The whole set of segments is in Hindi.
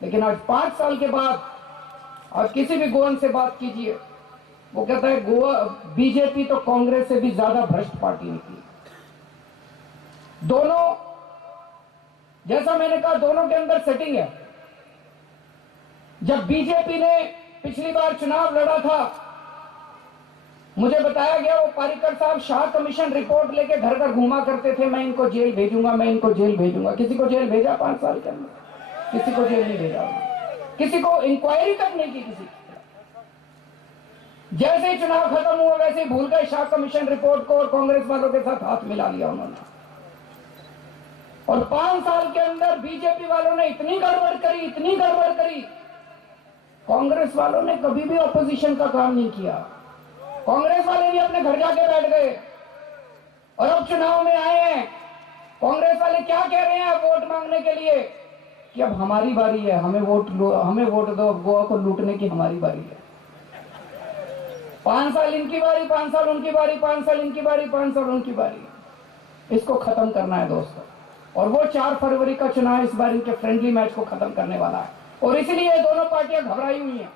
लेकिन आज 5 साल के बाद आज किसी भी गोवन से बात कीजिए, वो कहता है गोवा बीजेपी तो कांग्रेस से भी ज्यादा भ्रष्ट पार्टी निकली। दोनों, जैसा मैंने कहा, दोनों के अंदर सेटिंग है। जब बीजेपी ने पिछली बार चुनाव लड़ा था, मुझे बताया गया वो पारिकर साहब शाह कमीशन रिपोर्ट लेके घर घर घूमा करते थे, मैं इनको जेल भेजूंगा, मैं इनको जेल भेजूंगा। किसी को जेल भेजा 5 साल के अंदर? किसी को जेल नहीं भेजा, किसी को इंक्वायरी तक नहीं की किसी। जैसे ही चुनाव खत्म हुआ वैसे ही भूल गए शाह कमीशन रिपोर्ट को और कांग्रेस वालों के साथ हाथ मिला लिया उन्होंने। और 5 साल के अंदर बीजेपी वालों ने इतनी गड़बड़ करी, इतनी गड़बड़ करी, कांग्रेस वालों ने कभी भी ऑपोजिशन का काम नहीं किया। कांग्रेस वाले भी अपने घर जाके बैठ गए और अब चुनाव में आए हैं। कांग्रेस वाले क्या कह रहे हैं वोट मांगने के लिए कि अब हमारी बारी है, हमें वोट दो, अब गोवा को लूटने की हमारी बारी है। 5 साल इनकी बारी, 5 साल उनकी बारी, 5 साल इनकी बारी, 5 साल उनकी बारी। इसको खत्म करना है दोस्तों, और वो 4 फरवरी का चुनाव इस बार इनके फ्रेंडली मैच को खत्म करने वाला है। और इसलिए दोनों पार्टियां घबराई हुई हैं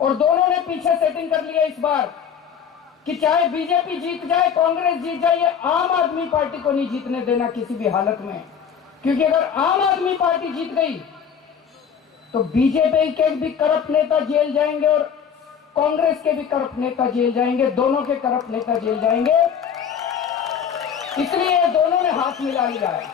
और दोनों ने पीछे सेटिंग कर लिया इस बार कि चाहे बीजेपी जीत जाए, कांग्रेस जीत जाए, ये आम आदमी पार्टी को नहीं जीतने देना किसी भी हालत में। क्योंकि अगर आम आदमी पार्टी जीत गई तो बीजेपी के भी करप्ट नेता जेल जाएंगे और कांग्रेस के भी करप्ट नेता जेल जाएंगे, दोनों के करप्ट नेता जेल जाएंगे। इसलिए दोनों ने हाथ मिला लिया है।